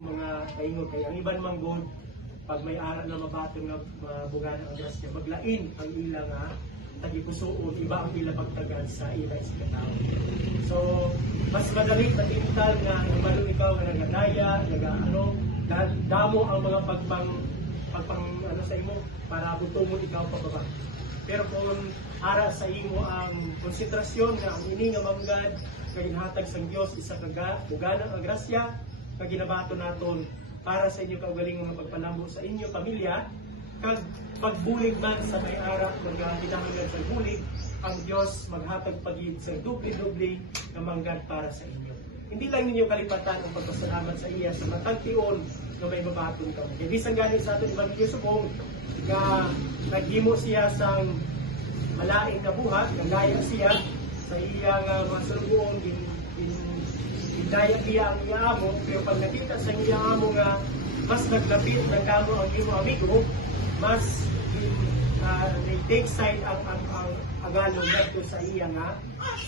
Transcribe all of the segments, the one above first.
mga kaingon kay ang iban mang god pag may ara na mabaton nga mabugan ang grasya maglain ang ila nga tagipusoon iba ang ila pagtagad sa ila sa tao. So mas madali patintal nga ibalo ikaw nga nagadaya damo ang mga pagpang ano sa imo para butungon ikaw pababa. Pero kung ara sa imo ang konsentrasyon nga ang ini nga manggad kaginhatag sa Dios isa ka buganang ang grasya kaginabato naton para sa inyo kaugalingon nga pagpanambo sa inyo pamilya kag pagbulig man sa may ara maghinahanglan sa bulig ang Dios maghatag pagid sa dubli-dubli nga manggad para sa inyo. Hindi lang ninyo kalipatan ang pagpasalamat sa iya sa matag tion nga may mabaton ka. Kaya bisan galing sa ating Ebanghelyo subong nga naghimo siya sang malaing na buhat, nagaya siya sa iya nga mga sulugoon daya iya ang iya amo, pero pag nakita sa iya amo nga mas naglapit ng kamo ang imo amigo, mas take side ang agalong dito sa iya nga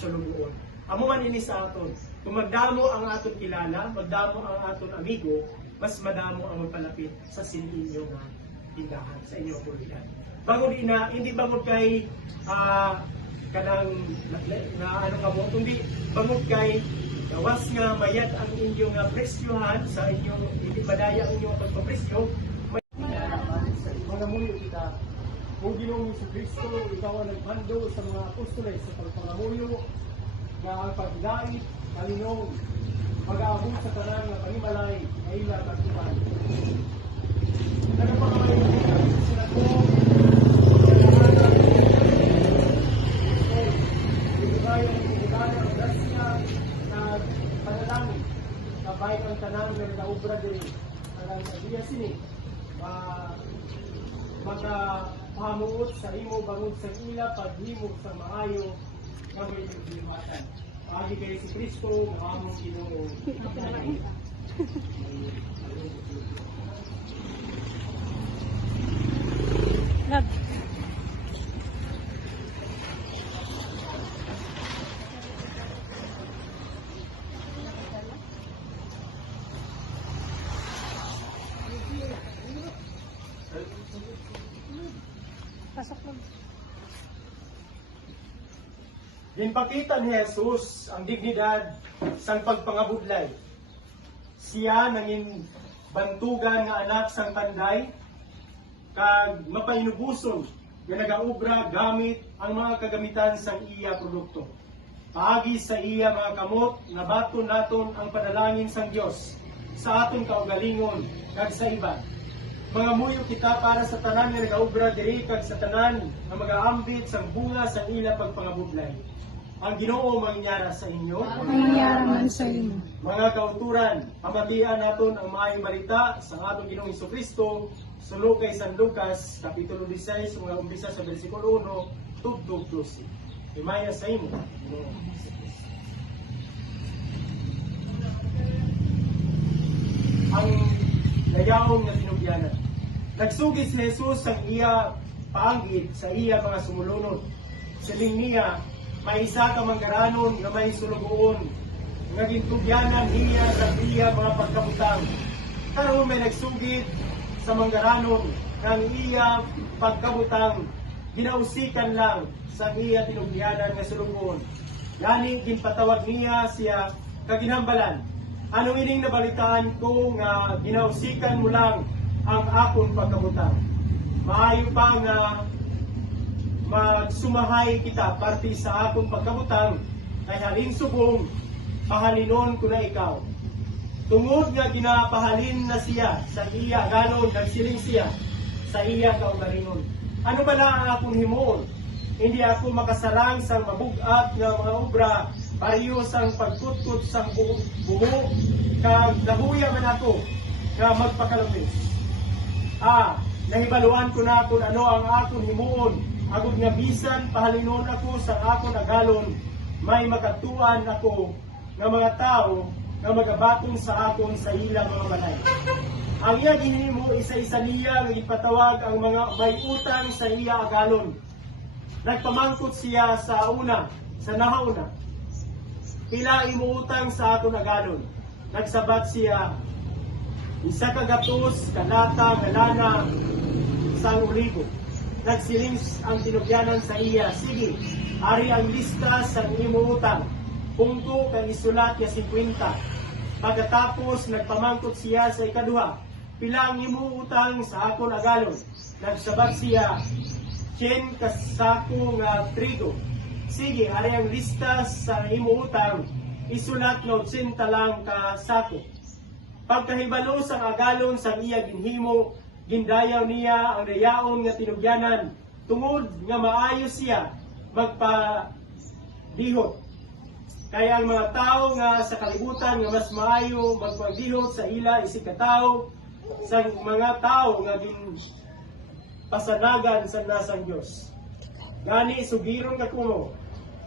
sulugoon. Amo man ini sa aton, kung magdamo ang aton kilala, magdamo ang aton amigo, mas madamo ang magpalapit sa sininyo nga tindahan, sa inyong pulihan. Bangod ina, hindi bangod kay kanang na ano ka mo, kundi bangod kay gawas nga mayat ang inyong presyohan sa inyong hindi madaya ang inyong pagpapresyo mga muyo kita kung Ginoong Jesucristo ikaw ang nagmando sa mga apostoles sa pagpangamuyo nga ang paglait kalinong mag-aabot sa tanan nga pangimalay nga ila magtuman nagpapangalayo kita sila ko panalangin kabay ang tanang na naubra din ang iya sini makapamuot sa imo bangod sa ila paghimo sa maayo nga may pagdiliwatan pagi kay si Kristo maamo Ginoo. Pasok lang. Ginpakita ni Jesus ang dignidad sang pagpangabudlay. Siya nangin bantugan nga anak sang tanday kag mapainubuson nga nagaubra gamit ang mga kagamitan sang iya produkto. Paagi sa iya mga kamot nabaton naton ang panalangin sang Dios sa aton kaugalingon kag sa iba. Mga muyo kita para sa tanan nga nagaubra diri kag sa tanan nga mag-aambit sang bunga sa ila pagpangabudlay. Ang Ginoo mangyara sa inyo. Mangyara man sa inyo. Mga kauturan, pamatian naton ang maayong balita sa atong Ginoong Jesucristo sulod kay San Lucas kapitulo 16 mga umpisa sa bersikulo 1 tugtog 12. Himaya sa imo. Ang layawong na sinugyanan. Nagsugis ni Jesus ang iya paanggid sa iya mga sumulunod. Siling niya, may isa ka manggaranon nga may sulugoon. Nga gintugyanan niya sa iya mga pagkabutang. Karon may nagsugid sa manggaranon ng iya pagkabutang. Ginausikan lang sa iya tinugyanan nga sulugoon. Yani ginpatawag niya siya kaginhambalan. Anong ining nabalitaan ko nga ginausikan mo lang ang akong pagkabutang. Maayo pa nga magsumahay kita parte sa akong pagkabutang kay haling subong pahalinon ko na ikaw. Tungod nga ginapahalin na siya sa iya ganon nagsiling siya sa iya kaugalingon. Ano ba na ang akong himuon? Hindi ako makasarang sa mabugat nga mga obra pareho sang pagkutkot sang buho kag nahuya man ako nga magpakalupit. Nahibaluan ko na kung ano ang akong himuon agud nga bisan pahalinon ako sa akong agalon may makatuan ako nga mga tao nga magabatong sa akon sa ilang mga balay. Ang iya ginhimo isa-isa niya nga ipatawag ang mga may utang sa iya agalon. Nagpamangkot siya sa nahauna. Pila imuutang sa aton agalon. Nagsabat siya, Isa ka gatos, kalata, galana, sang ulibo. Nagsiling ang tinubyanan sa iya, sige, ari ang lista sa imo utang. Pungko kay isulat ya 50. Pagkatapos nagpamangkot siya sa ikaduha, pila ang imo utang sa akon agalon. Nagsabag siya, 100 kasako nga trigo. Sige, ari ang lista sa imo utang, isulat nga 80 lang ka sako. Pagkahibalo sa agalon sa iya ginhimo, gindayaw niya ang dayaon nga tinubyanan, tungod nga maayo siya magpadihot. Kaya ang mga tao nga sa kalibutan nga mas maayo magpadihot sa ila isig katao sa mga tao nga pasanagan sa nasang Dios. Gani sugiron ka kumo,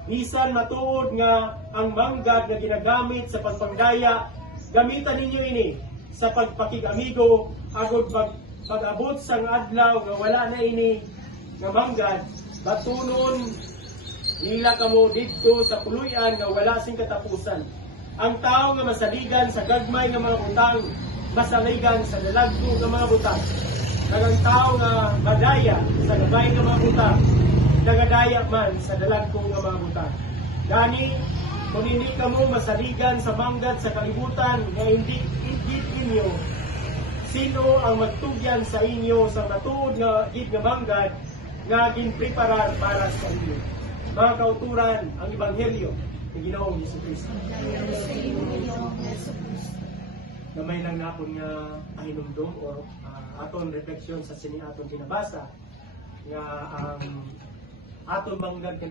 bisan matuod nga ang manggad nga ginagamit sa pagpangdaya, gamitan ninyo ini sa pagpakigamigo agod pag-abot sang adlaw nga wala na ini nga manggad, batunon nila kamo didto sa puluyan nga wala sing katapusan. Ang tao nga masaligan sa gagmay nga mga butang, masaligan sa dalagko nga mga butang. Ang tao nga madaya sa gagmay nga mga butang, nagadaya man sa dalagko nga mga butang. Gani, kung hindi kamo masaligan sa manggad sa kalibutan nga hindi inyo, sino ang magtugyan sa inyo sa matuod nga gid nga manggad nga ginpreparar para sa inyo? Mga kauturan, ang Ebanghelyo ng Ginoong Jesucristo. Gamay lang napon nga pahinumdum o aton refleksyon sa sini aton pinabasa nga ang aton manggad